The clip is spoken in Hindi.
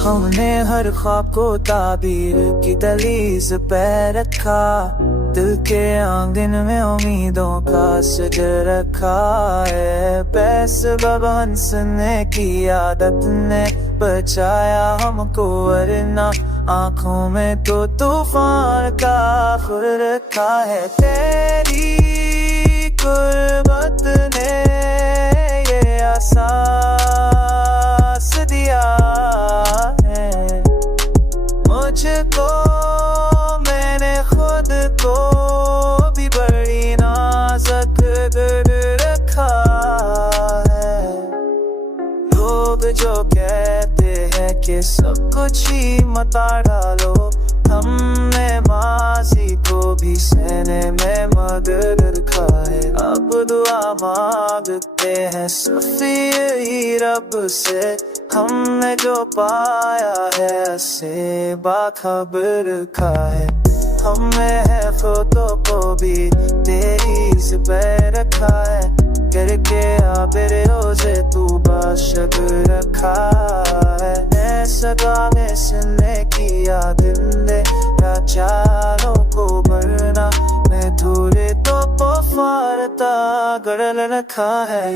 हमने हर ख्वाब को ताबीर की दहलीज पे रखा, दिल के आंगन में उम्मीदों का सजर रखा है। बेसबब हंसने की आदत ने बचाया हमको, वरना आंखों में तो तूफान का खुर रखा है। तेरी गुर्बत ने ये एहसास दिया है मुझको, मैंने खुद को भी बड़ी नाजुक कर रखा है। लोग जो कहते हैं कि सब कुछ ही मता डालो, हमने माजी को भी सहने में मदद रखा है। अब दुआ मांगते हैं सफी रब से, हमने जो पाया है से बाखबर रखा है। हमें है खुदों को भी तेरी पे रखा है, करके आबिर रोजे तू बाशक रखा है। सगा में सुनने की याद दे या चारों को भरना, मैं थोड़े तो फारता गड़ल रखा है।